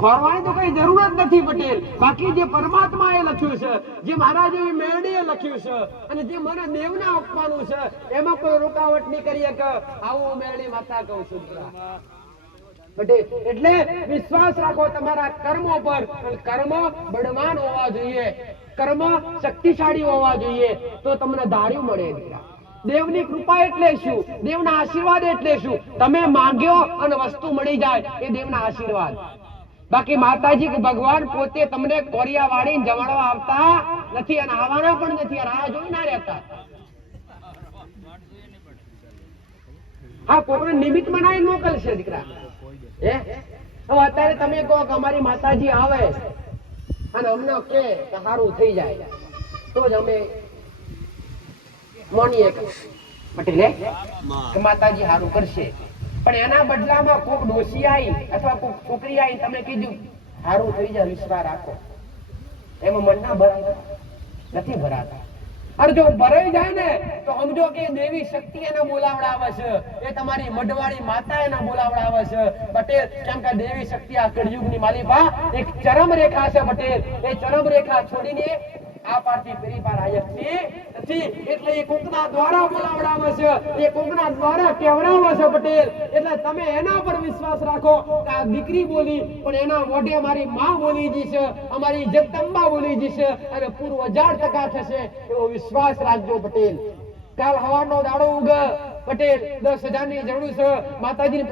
ખોરવાની તો કઈ જરૂર જ નથી પટેલ. બાકી જે પરમાત્મા એ લખ્યું છે, જે મહારાજ મેરડીએ લખ્યું છે અને જે મને દેવને આપવાનું છે, એમાં કોઈ રૂકાવટ નહીં કરી કે આવું મેરડી માતા કહું છું. એટલે વિશ્વાસ રાખો તમારા કર્મો પર. કર્મ બળવાન હોવા જોઈએ, કર્મ શક્તિશાળી હોવા જોઈએ, તો તમને ધાર્યું મળે. દેવની કૃપા એટલે શું? દેવના આશીર્વાદ એટલે શું? તમે માંગ્યો અને વસ્તુ મળી જાય, એ દેવના આશીર્વાદ. બાકી માતાજી કે ભગવાન પોતે તમને કોરિયા વાળીને જમાડવા આવતા નથી અને આવવાના પણ નથી. રાહ જોઈ ના રહેતા. હા, કોઈને નિમિત્ત બનાવી મોકલશે દીકરા. અત્યારે તમે કહો કે અમારી માતાજી આવે અને અમને કે સારું થઈ જાય, તો જ અમે માનીએ પટેલે કે માતાજી સારું કરશે. પણ એના બદલામાં કોક ડોસી આવી અથવા કોક છોકરી આવી, તમે કીધું સારું થઈ જાય, વિશ્વાસ રાખો, એમાં મન ના ભરાય, નથી ભરાતા. અને જો ભરાઈ જાય ને તો સમજો કે દેવી શક્તિ એને બોલાવડાવે છે, એ તમારી મઢવાળી માતા એને બોલાવડાવે છે પટેલ. કેમ કે દેવી શક્તિ આ કળિયુગની માલિકા એક ચરમ રેખા છે પટેલ. એ ચરમ રેખા છોડીને આ પારથી પેલી પાર આયકતી નથી. એટલે એ કોકના દ્વારા બોલાવડાવે છે, એ કોકના દ્વારા કહેવડાવે છે પટેલ. એટલે તમે એના પર વિશ્વાસ રાખો કે આ દીકરી બોલી પણ એના મોઢે મારી માં બોલી જશે, અમારી જગદંબા બોલી જશે અને પૂરું 1000% થશે, એવો વિશ્વાસ રાખજો પટેલ. કાલ હવાનો દાડો ઉગે પટેલ, 10,000 ની જરૂર છે માતાજીની